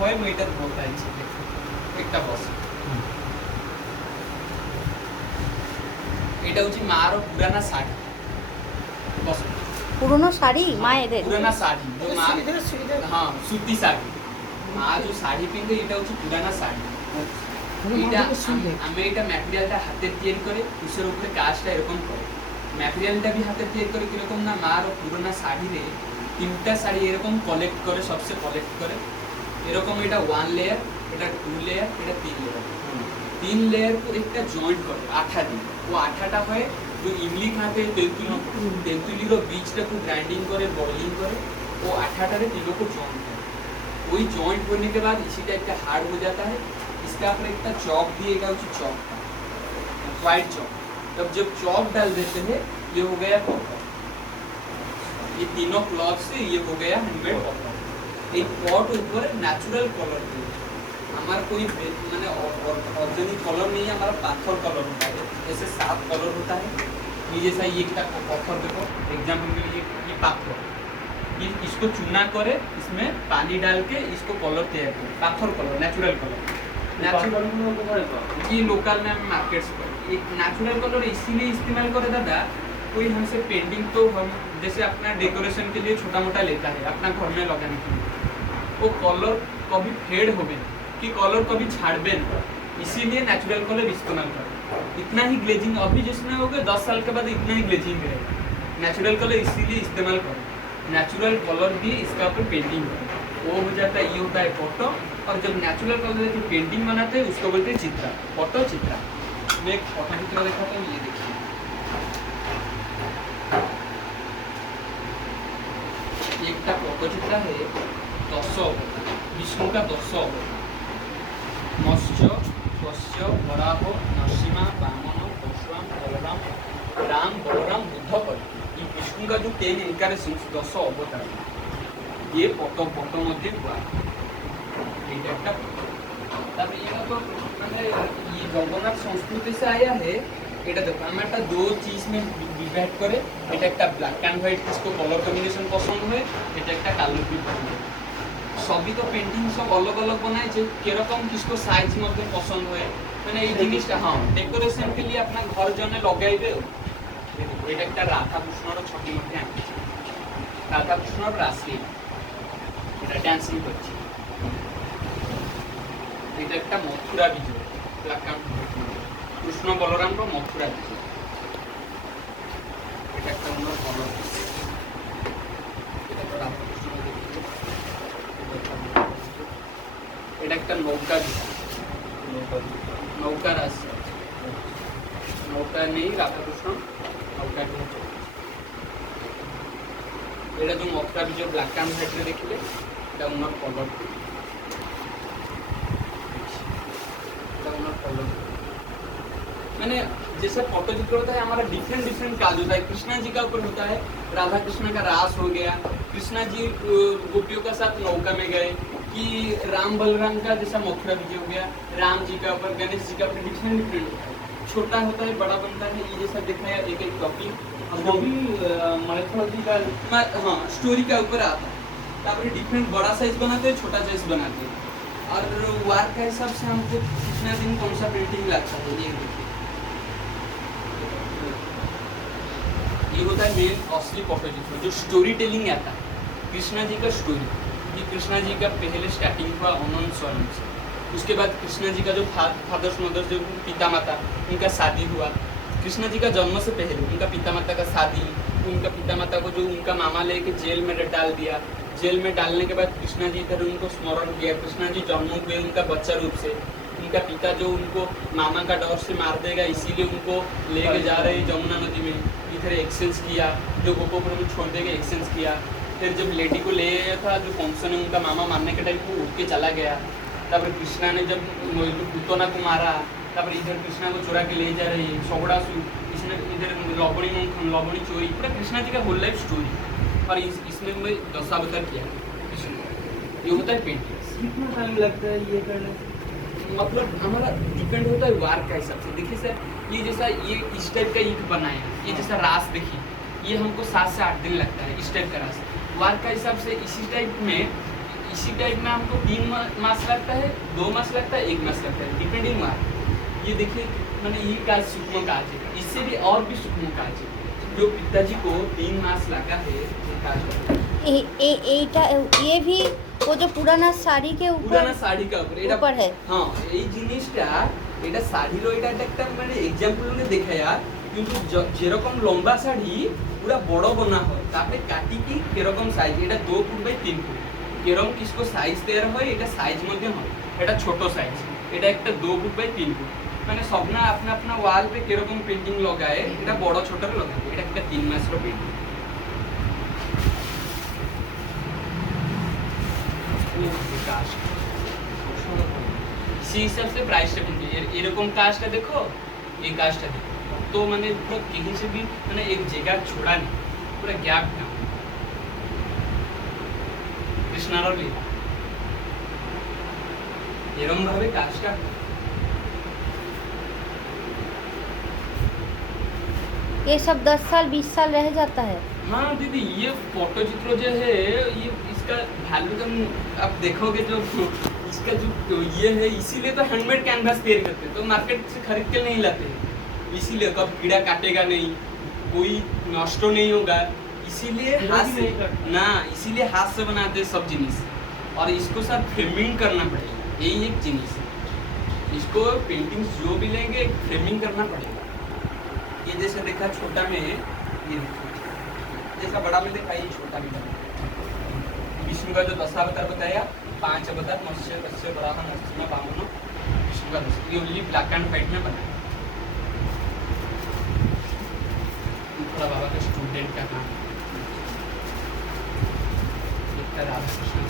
হয় মই এটা বলতাইছি একটা বস এটা হচ্ছে মার পুরানা শাড়ি বস পুরনো শাড়ি মায়েদের पुराना साड़ी जो माँ हाँ सूती साड़ी माँ जो শাড়ি পিনবে এটা হচ্ছে পুরানা শাড়ি এটা আমি এটা ম্যাটেরিয়ালটা হাতে তৈরি করে কুশের উপরে কাজটা এরকম করে ম্যাটেরিয়ালটা भी হাতে তৈরি করে কিরকম না মার পুরানা শাড়িরে তিনটা শাড়ি এরকম কালেক্ট করে সবসে কালেক্ট করে এরকম এটা 1 লেয়ার এটা 2 লেয়ার এটা 3 লেয়ার 3 লেয়ার को একটা জয়েন্ট করে আঠা দিয়ে वो আঠাটা হয় जो इमली खाते तेंतुली रो बीज को ग्राइंडिंग करे बॉइलिंग करे वो आठाटारे तीनों को जॉइंट करे वही जॉइंट होने के बाद इसी टाइप का हार्ड हो जाता है इसका ऊपर एक चॉक दिएगा उसी चॉक व्हाइट चॉक तब जब चॉक डाल देते हैं ये हो गया पॉपर ये तीनों क्लॉथ से ये हो गया हैंडमेड पॉपर एक पॉट ऊपर नेचुरल कलर दिए हमारा कोई मैंने ऑर्गेनिक कलर नहीं है हमारा पाथर कलर होता है ऐसे 7 कलर होता है ये जैसा ये पत्थर देखो एग्जाम्पल के लिए ये पाथर ये इसको चूना करे इसमें पानी डाल के इसको कलर तैयार करे पाथर कलर नेचुरल कलर ये लोकल में मार्केट्स पर एक नेचुरल कलर इसीलिए इस्तेमाल करे दादा कोई हमसे पेंटिंग तो हम जैसे अपना डेकोरेशन के लिए छोटा मोटा लेता है अपना घर में लगाने के लिए वो कलर कभी फेड हो कि कलर कभी छाड़बे ना इसीलिए नेचुरल कलर इस्तेमाल करें इतना ही ग्लेजिंग अभी जिसमें हो गया 10 साल के बाद इतना ही ग्लेजिंग रहेगा नेचुरल कलर इसीलिए इस्तेमाल करें नेचुरल कलर भी इसका ऊपर पेंटिंग करें वो हो जाता है ये होता है फोटो और जब नेचुरल कलर की पेंटिंग बनाते हैं उसको बोलते हैं चित्रा फोटो चित्रा मैं एक फोटो चित्र दिखाता हूँ ये देखिए एक फोटो चित्र है 10 विष्णु का 10 मत्स्य मत्स्य वराह नरसिंहा वामन परशुराम बलराम राम बलराम बुद्ध पर ये विष्णु का जो 10 इनकारेशंस 10 अवतार ये फोटो मध्य हुआ ये तो मैंने ये जगन्नाथ संस्कृति से आया है এটা দেখো আমরা একটা दो चीज में डिवाइड করে এটা একটা ব্ল্যাক এন্ড হোয়াইট इसको कलर कॉम्बिनेशन पसंद है এটা একটা কালো भी पसंद है सभी तो पेंटिंग सब अलग अलग बनाए जे केरकम किसको साइज मध्य पसंद है मैंने ये जिनिसटा हाँ डेकोरेशन के लिए अपना घर जने लगाइबे এটা একটা রাধা কৃষ্ণর ছবি মধ্যে আঁকিছে রাধা কৃষ্ণর রাশি এটা ডান্সিং করছে এটা একটা Mathura Vijay black and white Krishna বলরামর মথুরা বিজয় এটা একটা অন্য কলর এটা তো রাধা কৃষ্ণ এটা একটা নৌকা নৌকা রাশি নৌকা নেই রাধাকৃষ্ণ নৌকা এটা যে Mathura Vijay black and white দেখলে এটা ওনার কলর मैंने जैसे फोटो चित्र होता है हमारा डिफरेंट काज होता है कृष्णा जी का ऊपर होता है राधा कृष्ण का रास हो गया कृष्णा जी गोपियों का साथ नौका में गए कि राम बलराम का जैसा मथुरा विजय हो गया राम जी का ऊपर गणेश जी का ऊपर डिफरेंट होता है छोटा होता है बड़ा बनता है ये जैसा दिखाया एक टॉपिक माइथोलॉजी का हाँ स्टोरी का ऊपर आता है डिफरेंट बड़ा साइज बनाते हैं छोटा साइज बनाते हैं और वार का हिसाब से हमको कितना दिन कौन सा पेंटिंग लगता है ये देखिए ये होता है मेन असली फोटो चित्र जो स्टोरी टेलिंग आता है कृष्णा जी का स्टोरी ये कृष्णा जी का पहले स्टार्टिंग हुआ अनंत स्वर्ण से उसके बाद कृष्णा जी का जो फादर्स मदर्स जो पिता माता उनका शादी हुआ कृष्णा जी का जन्म से पहले उनका पिता माता का शादी उनका पिता माता को जो उनका मामा लेके जेल में डाल दिया जेल में डालने के बाद कृष्णा जी इधर उनको स्मरण किया कृष्णा जी जन्म हुए उनका बच्चा रूप से उनका पिता जो उनको मामा का डर से मार देगा इसीलिए उनको लेके जा रहे जमुना नदी में इधर एक्सचेंज किया जो गोपोपुर में छोड़ देगा एक्सचेंज किया फिर जब लेडी को ले आया था जो फंक्शन है उनका मामा मारने के टाइम को उठ के चला गया तब कृष्णा ने जब पुतना को मारा तब इधर कृष्णा को चुरा के ले जा रही है सगड़ा इसने इधर लवणी चोरी पूरा कृष्णा जी का होल लाइफ स्टोरी और इसमें मैं 10 अवतार किया ये होता है पेंटिंग कितना टाइम लगता है ये करने मतलब हमारा डिपेंड होता है वार का हिसाब से देखिए सर ये जैसा ये इस टाइप का ईट बनाया ये जैसा रास देखिए ये हमको 7 से 8 दिन लगता है इस टाइप का रास वार का हिसाब से इसी टाइप में इसी टाइप में हमको 3 मास लगता है, 2 मास लगता है, 1 मास लगता है, डिपेंडिंग मार्क। ये देखिए मैंने ये काज सूक्ष्म काज है, इससे भी और भी सूक्ष्म काज है। जो पिताजी को 3 मास लगा है ये काज ये भी वो जो पुराना শাড়ি के পুরানা ऊपर শাড়ি का ऊपर है। হ্যাঁ এই জিনিসটা এটা শাড়িরও এটা একটা মানে এক্সাম্পল নিয়ে দেখায়া কিন্তু যেরকম লম্বা শাড়ি পুরা বড় বনা হয় তারপরে কাটি কি কিরকম সাইজ এটা 2 ফুট বাই 3 ফুট কিরকম কিসকো সাইজ দেওয়া হয় এটা সাইজ মধ্যে হয় এটা ছোট সাইজ এটা একটা 2 ফুট বাই 3 ফুট মানে সবনা আপনা আপনা ওয়াল पे কিরকম পেন্টিং লগায় এটা বড় ছোটর লগায় এটা একটা 3 মাসের পেন্টিং সেই হিসাব से प्राइसটা কিন্তু এরকম কাজটা দেখো এই কাজটা দেখো তো মানে পুরো कहीं से भी মানে एक जगह छोड़ा नहीं पूरा गैप था কৃষ্ণার লীলা এরকম ভাবে কাজটা ये सब 10 साल 20 साल रह जाता है। हाँ दीदी ये फोटो चित्र जो है ये इसका वैल्यू तुम आप देखोगे जो इसका जो ये है इसीलिए तो हैंडमेड कैनवास तैयार करते हैं तो मार्केट से खरीद के नहीं लाते हैं इसीलिए कब कीड़ा काटेगा नहीं कोई नष्ट नहीं होगा इसीलिए हाथ से ना इसीलिए हाथ से बनाते हैं सब जिनिस और इसको सर फ्रेमिंग करना पड़ेगा यही एक जिनिस है इसको पेंटिंग्स जो भी लेंगे फ्रेमिंग करना पड़ेगा ये जैसे देखा छोटा में ये जैसा बड़ा में देखा ये छोटा में विष्णु का जो 10 अवतार बताया 5 अवतार मत्स्य कश्यप वराह नरसिंह वामन विष्णु का 10 ये ओनली ब्लैक एंड व्हाइट में बना थोड़ा बाबा के स्टूडेंट का नाम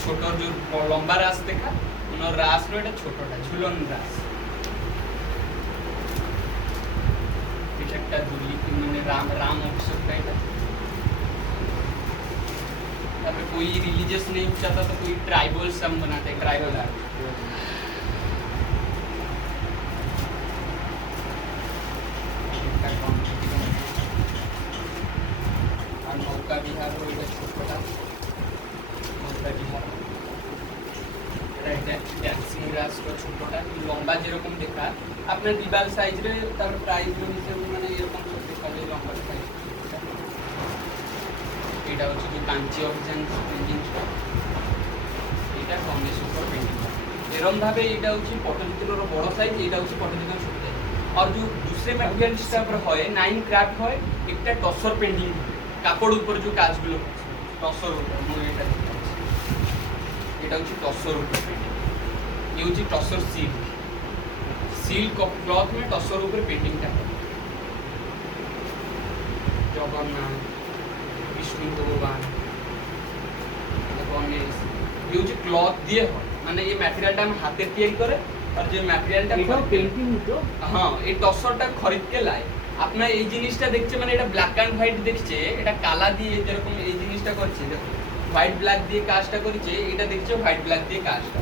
छोटा जो लंबा रास देखा उन्होंने रास रो এটা ছোটটা ঝুলন রাস একটা দুলি মানে राम अभिषेक का এটা अगर कोई रिलीजियस नहीं चाहता तो कोई ट्राइबल सम बनाते हैं ट्राइबल आर्ट और मौका बिहार हो এটা ছোটটা মৌকা বিহার এটা ড্যান্সিং গ্রাস তো ছোটটা লম্বা যেরকম দেখা আপনার দিবাল সাইজ রে তারপর প্রাইস হিসেবে মানে এরকম সব দেখা যায় লম্বা সাইজ এটা হচ্ছে যে কাঞ্চি অভিযান পেন্টিং এটা কংগ্রেস উপর पेंटिंग এরকম ভাবে এটা হচ্ছে পটচিত্রর বড় সাইজ এটা হচ্ছে পটচিত্র ছোট সাইজ और जो दूसरे मटेरियल स्टफ पर হয় নাইন ক্রাফট হয় একটা টসর পেন্টিং কাপড় উপর যে কাজগুলো টসর উপর মই এটা হচ্ছে টসর উপর পেন্টিং ये হচ্ছে টসর সিল সিল ক্লথ में টসর উপর পেন্টিংটা জগন্নাথ विष्णु भगवान गणेश ये जो क्लॉथ दिए हो माने ये मटेरियलটা हम हाथे तैयार करे और जो मटेरियलটা এটা পেইন্টিং তো हां এই টসরটা খরিদ কে লাই আপনার এই জিনিসটা দেখছে মানে এটা ব্ল্যাক এন্ড হোয়াইট দেখছে এটা কালা দিয়ে যেরকম এই জিনিসটা করছে দেখো হোয়াইট ব্ল্যাক দিয়ে কাজটা করেছে এটা দেখছে হোয়াইট ব্ল্যাক দিয়ে কাজটা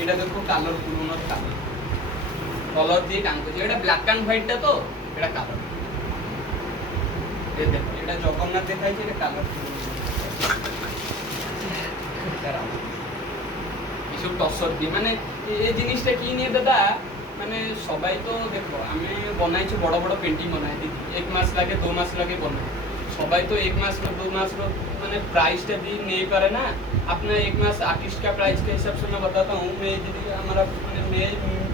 এটা দেখো কালার পুরনো কালার দিয়ে কাজ করছে এটা ব্ল্যাক এন্ড হোয়াইটটা তো এটা কালার ये देखो এটা জগন্নাথ দেখাইছে এটা কালার এসব টসর দিয়ে মানে এই জিনিসটা কি নিয়ে দাদা মানে সবাই তো দেখো আমি বনাইছি বড় বড় পেন্টিং বনাই দিই 1 মাস লাগে 2 মাস লাগে বনাই সবাই তো 1 মাস में 2 मास में মানে प्राइसটা भी नहीं करे ना अपना 1 मास आर्टिस्ट का प्राइस के हिसाब से मैं बताता हूँ मैं यदि हमारा मैंने मैं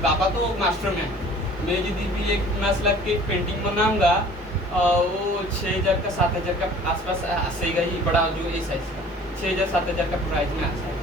बाबा तो मास्टर में मैं यदि भी 1 मास लग के पेंटिंग बनाऊंगा वो 6000 का 7000 का आसपास आसेगा ही बड़ा जो ये साइज का 6000 7000 का प्राइस में आता है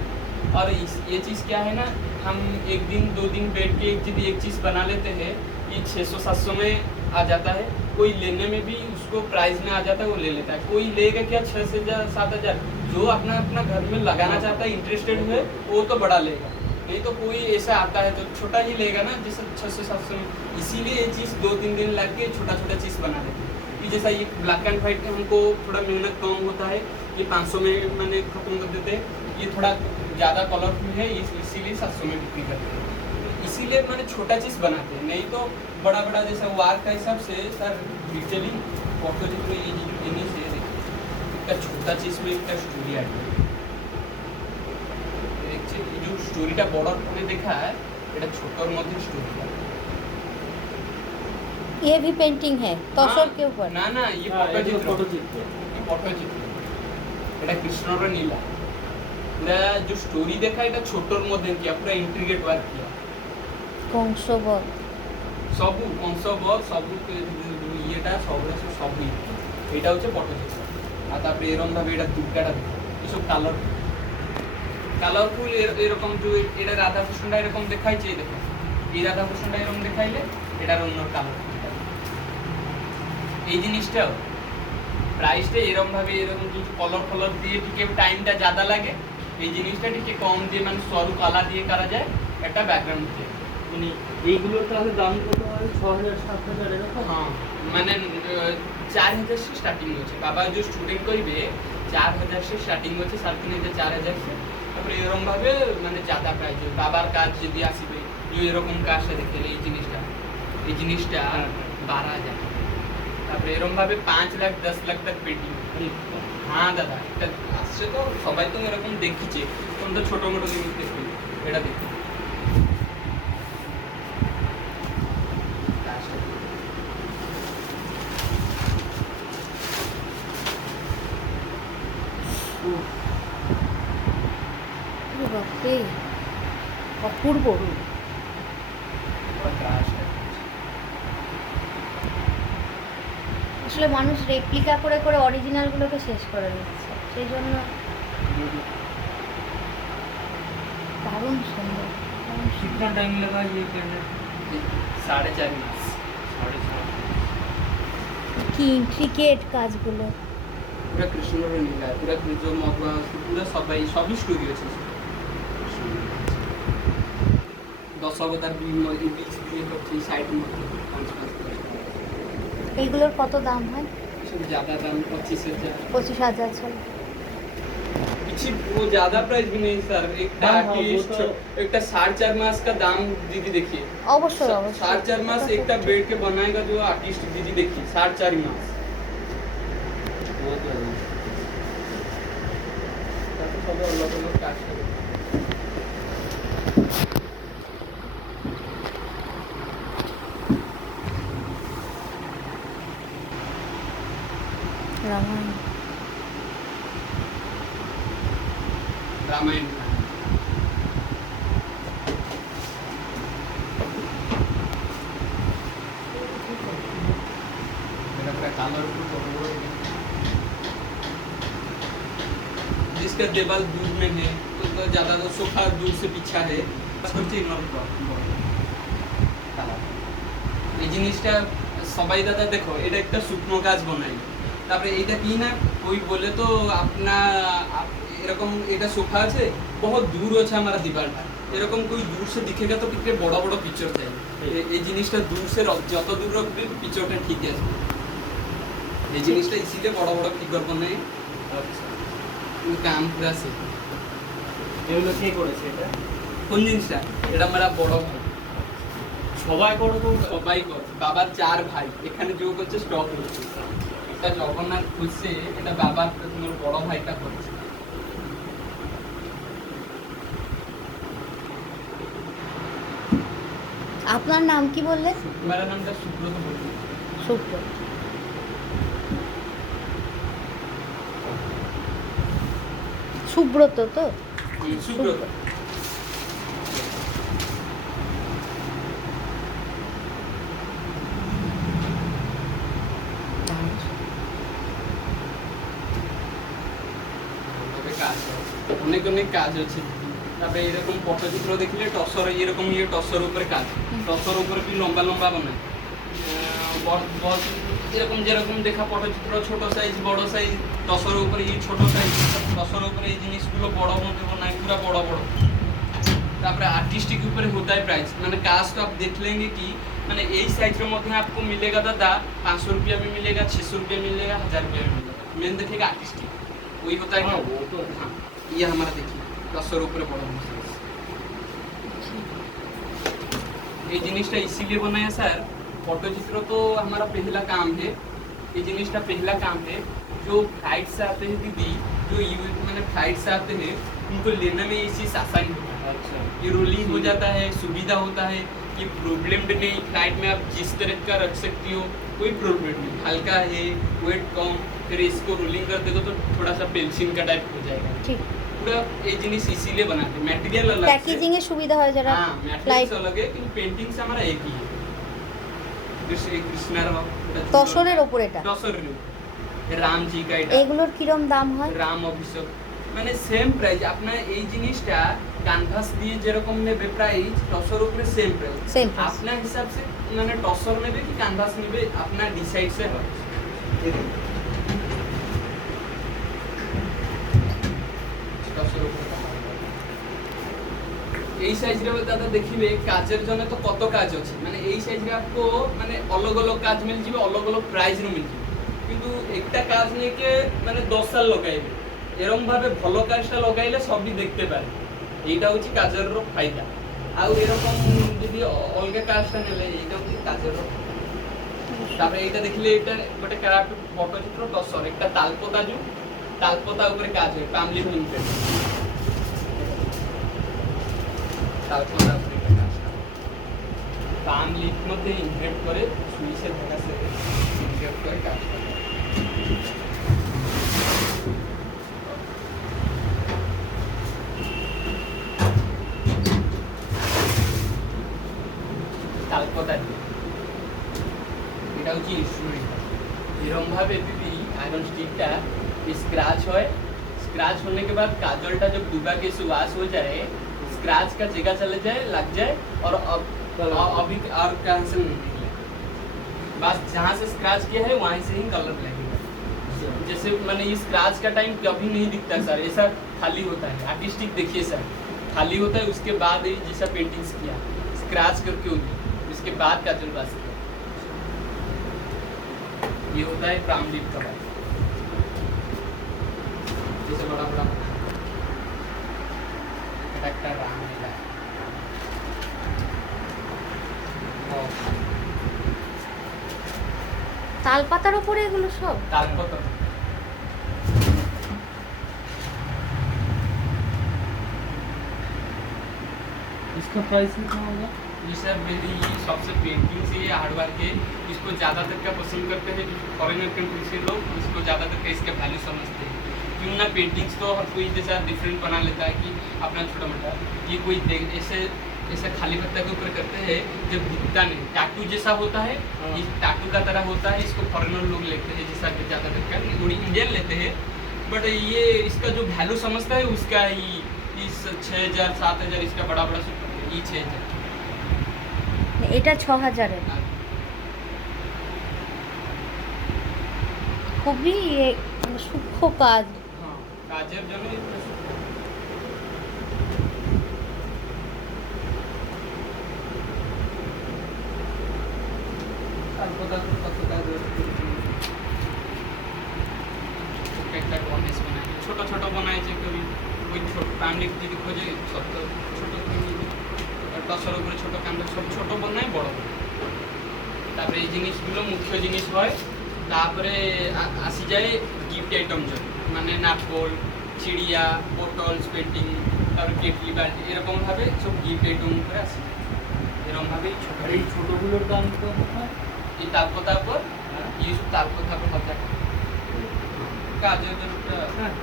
और ये चीज़ क्या है ना हम एक दिन 2 दिन बैठ के एक चीज़ बना लेते हैं ये 600-700 में आ जाता है कोई लेने में भी उसको प्राइस में आ जाता है वो ले लेता है कोई लेगा क्या 6000-7000 जो अपना अपना घर में लगाना चाहता है इंटरेस्टेड है वो तो बड़ा लेगा नहीं तो कोई ऐसा आता है तो छोटा ही लेगा ना जैसे 600-700 में इसीलिए ये चीज़ 2-3 दिन लग के छोटा छोटा चीज़ बना देते हैं कि जैसा ये ब्लैक एंड वाइट में हमको थोड़ा मेहनत कम होता है ये 500 में मैंने खत्म कर देते हैं ये थोड़ा ज़्यादा कलरफुल है इसीलिए 700 में बिक्री करते हैं इसीलिए मैंने छोटा चीज़ बनाते हैं नहीं तो बड़ा बड़ा जैसा वार का हिसाब से सर डिटेलिंग फोटो चित्र ये जिनिस है देखिए छोटा चीज़ में एक स्टोरी आती है স্টোরিটা বড়র করে দেখা এটা ছোটর মধ্যে স্টোরি ये भी पेंटिंग है तसर के ऊपर না না ये हाँ, ये तो पट्टचित्र ये पट्टचित्र এটা কৃষ্ণর নীলা এটা जो स्टोरी देखा এটা ছোটর মধ্যে কিয়া পুরা ইন্ট্রিগেট ওয়ার্ক কিয়া कंसोबर ସବୁ କଂସ ବଧ ସବୁ ଇଏଟା ସବୁ ଏଇଟା হচ্ছে পটচিত্র আর তারপরে এরকম ভাবে এটা দুর্গাটা এসব কালারফুল এরকম যে এটা রাধাকৃষ্ণটা এরকম দেখাইছে দেখো এই রাধাকৃষ্ণটা এরকম দেখাইলে এটার অন্য কালার এই জিনিসটাও প্রাইসটা এরকম ভাবে এরকম কিছু কলর দিয়ে টিকে টাইমটা ज़्यादा লাগে এই জিনিসটা টিকে কম দিয়ে মানে সরু কালা দিয়ে করা যায় একটা ব্যাকগ্রাউন্ড দিয়ে মানে এইগুলোর তাহলে দাম কত হয় 6000 7000 এরকম হ্যাঁ মানে 4000 से स्टार्टिंग হচ্ছে বাবা যে স্টুডেন্ট কইবে 4000 से স্টার্টিং হচ্ছে 3500 4000 से তারপরে এরকম ভাবে মানে ज़्यादा প্রাইস বাবার কাজ যদি আসবে যে এরকম কাজটা দেখলে এই জিনিসটা 12000 তারপরে এরকম ভাবে 5 লাখ 10 লাখ तक পেন্টিং হ্যাঁ দাদা এটা আসছে তো সবাই তো এরকম দেখিছে কোন তো ছোট মোটো জিনিস দেখি এটা দেখি বাপরে অপূর্ব আসলে মানুষ রেপ্লিকা করে করে অরিজিনালগুলোকে শেষ করে দিচ্ছে সেই জন্য দারুণ সুন্দর দারুণ সুন্দর। कितना टाइम लगा ये करने 4.5 মাস কি ইন্ট্রিকেট কাজগুলো पूरा कृष्ण लीला पूरा जो मगवा पूरा सभी स्टोरी আছে दस अवतार बीच দিয়ে হচ্ছে সাইড মধ্যে 5 এইগুলোর কত দাম হয় सब ज्यादा दाम 25000 25,000 চলে पीछे वो ज्यादा प्राइस भी नहीं सर एक हाँ, हाँ, आर्टिस्ट वो तो- एक 4.5 मास का दाम दीदी देखिए অবশ্যই অবশ্যই 4.5 मास एक बैठ के बनाएगा जो आर्टिस्ट दीदी देखिए 4.5 मास वो तो है सब अलग अलग कास्ट है রামায়ণ रामायण मेरा पूरा कलर जिसका देवाल दूर में है तो ज्यादा तो सोफा दूर से पीछा है बस করছি এই জিনিসটা সবাই দাদা দেখো এটা একটা শুকনো গাছ বানাই তারপরে এইটা কি না कोई बोले तो अपना এরকম এটা সোফা আছে बहुत दूर আছে আমার দিবালটা এরকম कोई दूर से दिखेगा तो कितने बड़ा बड़ा पिक्चर চাই এই জিনিসটা दूर से যত দূর রাখবে পিকচারটা ঠিক আছে এই জিনিসটা ইসিলে বড় বড় ফিগার বানাই আচ্ছা কাম পুরা সে এগুলো কে করেছে এটা কোন জিনিসটা এটা আমার বড় ভাই সবাই করে তো সবাই করে বাবার 4 ভাই এখানে যোগ হচ্ছে স্টক হচ্ছে এটা জগন্নাথ খুঁজছে এটা বাবার তোমার বড় ভাইটা করছে আপনার নাম কি বললেন मेरा नाम का सुब्रत बोलते সুব্রত সুব্রত তো सुब्रत অনেক অনেক কাজ আছে তারপরে এরকম পটচিত্র দেখলে টসর এরকম টসর উপরে কাজ টসর উপরে কি লম্বা লম্বা বানায় এরকম যেরকম দেখা পটচিত্র ছোট সাইজ বড় সাইজ টসর উপরে এই ছোট সাইজ টসর উপরে এই জিনিসগুলো বড় মধ্যে বানায় পুরো বড় বড় তারপরে आर्टिस्टिक ऊपर होता है प्राइस मैंने कास्ट आप देख लेंगे कि मैंने यही साइज के मध्य आपको मिलेगा दादा 500 रुपया में मिलेगा 600 रुपया मिलेगा 1000 रुपया में मिलेगा मेन देखिएगा आर्टिस्टिक वही होता है हाँ, क्या वो तो है। हाँ ये हमारा देखिए 10 ऊपर बड़ा ये जिनिसटा इसीलिए बनाया सर फोटोचित्र तो हमारा पहला काम है ये जिनिसटा पहला काम है जो फ्लाइट से आते हैं दीदी जो मैंने फ्लाइट से आते हैं उनको लेने में ये चीज़ आसानी होता है अच्छा ये रोलिंग हो जाता है, सुविधा होता है, ये प्रॉब्लम नहीं, फ्लाइट में आप जिस तरह का रख सकती हो, कोई प्रॉब्लम नहीं, हल्का है, वेट कम, फिर इसको रोलिंग कर देगा तो थोड़ा सा पेंसिल का टाइप हो जाएगा। ঠিক पूरा ये जिनिस इसीलिए बनाते हैं, मटेरियल अलग প্যাকেজিং এ সুবিধা হয় যারা हाँ ফ্লাইট मटेरियल अलग है, लेकिन पेंटिंग से हमारा एक ही है। जैसे कृष्णा তসরের ওপর এটা तसर राम जी का এটা এগুলোর কিরম দাম হয় রাম অভিষেক মানে সেম প্রাইস আপনার এই জিনিসটা ক্যানভাস দিয়ে যেরকম নেবে প্রাইস টসর উপরে সেম প্রাইস Same price. আপনার হিসাব সে মানে টসর নেবে কি ক্যানভাস নেবে আপনার ডিসাইড সে হয় টসর উপরে এই সাইজরে দাদা দেখিবে কাজের জন্য তো কত কাজ আছে মানে এই সাইজরে আপকো মানে অলগ অলগ কাজ মিল যাবে অলগ অলগ প্রাইস রে মিল যাবে কিন্তু একটা কাজ নিয়ে মানে 10 সাল লগাইবে এরকম ভাবে ভালো কাজটা লগাইলে সবই দেখতে পারে এইটা হচ্ছে কাজের ফায়দা আর এরকম যদি অলগা কাজটা নেলে এইটা হচ্ছে কাজের তারপরে এইটা দেখলে এটা ଗୋଟେ ক্রাফট পটচিত্র টসর একটা তালপতা উপরে কাজ হয় ফ্যামিলি প্রিন্টেড তালপতা উপরে কাজ ফ্যামিলি মধ্যে ইনভেস্ট করে সুইসের ঢাকা সে ইনভেস্ট করে কাজ করে তালপতা দিয়ে এটা হচ্ছে ইনস্ট্রুমেন্ট এরকম ভাবে দিদি आयरन स्टिकটা स्क्रैच হয় स्क्रैच होने के बाद काजलটা जब डूबा के से वॉश हो जाए स्क्रैच का जगह चले जाए लग जाए और अब अभी और कहां से नहीं निकले बस जहां से स्क्रैच किया है वहीं से ही कलर लगेगा जैसे मैंने ये स्क्रैच का टाइम कभी नहीं दिखता सर ऐसा खाली होता है आर्टिस्टिक देखिए सर खाली होता है उसके बाद ही जैसा पेंटिंग्स किया स्क्रैच करके होती उसके बाद काजल बास किया ये होता है प्राम लिप का बात जैसे बड़ा बड़ा करेक्टर राम लीला তালপাতার উপরে এগুলো সব तालपत्र इसका प्राइस कितना होगा ये सर मेरी सबसे पेंटिंग से ये हार्ड वर्क है इसको ज़्यादातर का पसंद करते हैं फॉरेनर कंट्री से लोग इसको ज़्यादातर का इसका वैल्यू समझते हैं क्यों ना पेंटिंग्स तो हर कोई जैसा डिफरेंट बना लेता है कि अपना छोटा मोटा ये कोई ऐसे ऐसा खाली पत्ता के ऊपर करते हैं जब दिखता नहीं टैटू जैसा होता है ये टैटू का तरह होता है इसको फॉरेनर लोग लेते हैं जैसा कि ज़्यादातर का इंडियन लेते हैं बट ये इसका जो वैल्यू समझता है उसका ही इस 6,000 7,000 इसका बड़ा बड़ा ये 6,000 এটা 6000 এর খুবই মানে সূক্ষ্ম কাজ हाँ काजर जो है ছোট ছোট বানাইছে কবি ওই ছোট ফ্যামিলি যদি খোঁজে সব তো ছোট টসর উপরে ছোট ক্যান্ডেল সব ছোট বানায় বড় তারপরে এই জিনিসগুলো মুখ্য জিনিস হয় তারপরে আসি যায় গিফট আইটেম জন্য মানে নাটবল চিড়িয়া বোটলস পেন্টিং তারপরে কেটলি বাল্টি এরকমভাবে সব গিফট আইটেম করে আসি এরকমভাবেই ছোট আর এই ছোটগুলোর দাম কত হয় এই তালপতার পর এই সব তালপতার পর 1000 কাজের জন্য হ্যাঁ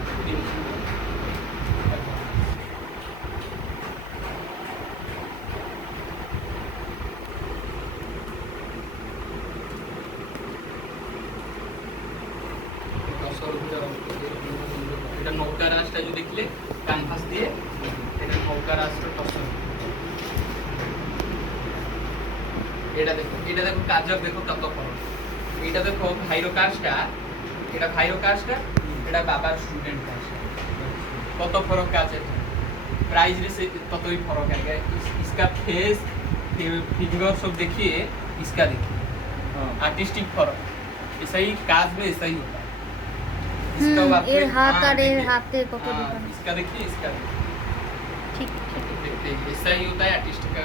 এটা নৌকা রাস্তা যদি দেখলে ক্যানভাস দিয়ে এটা নৌকা রাস্তা টসর এটা দেখো কাজর দেখো কত ফরক এটা দেখো ভাইরো কাজটা এটা বাবার স্টুডেন্ট কাজটা কত ফরক কাজের प्राइस रे से कत ही फर्क आएगा इसका फेस फिंगर सब देखिए इसका देखिए आर्टिस्टिक फर्क ऐसा ही काज में ऐसा ही होता है इसका এর হাত আর এর देखिए, হাতে কত हाँ, ডিফারেন্স इसका देखिए इसका देखिए ঠিক ঠিক देखते हैं ऐसा ही होता है आर्टिस्ट का